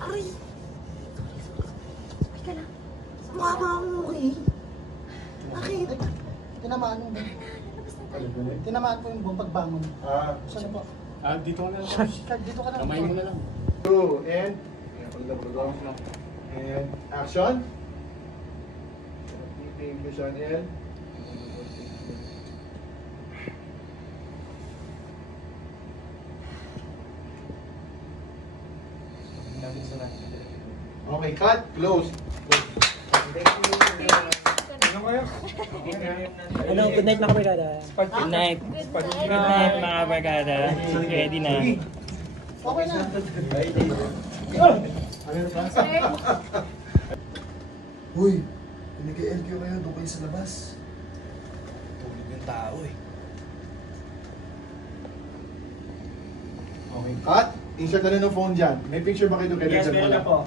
Aray! Ay ka lang. Mukha mo, okay? Bakit? Tinamaan mo ba? Tinamaan po yung buong pagbangon. Saan po? Dito ka na lang. Dito ka na. Kamay mo na lang. 2, and action. Thank you, Chanel. Okay, cut, close. Ano, good night mga barkada. Good night. Good night mga barkada. Ready na. Okay na. Uy, pinag-LQ kayo, doon kayo sa labas. Tulog yung tao eh. Okay, cut. Insert na rin ng phone dyan. May picture ba kayo together? Yes, meron na po.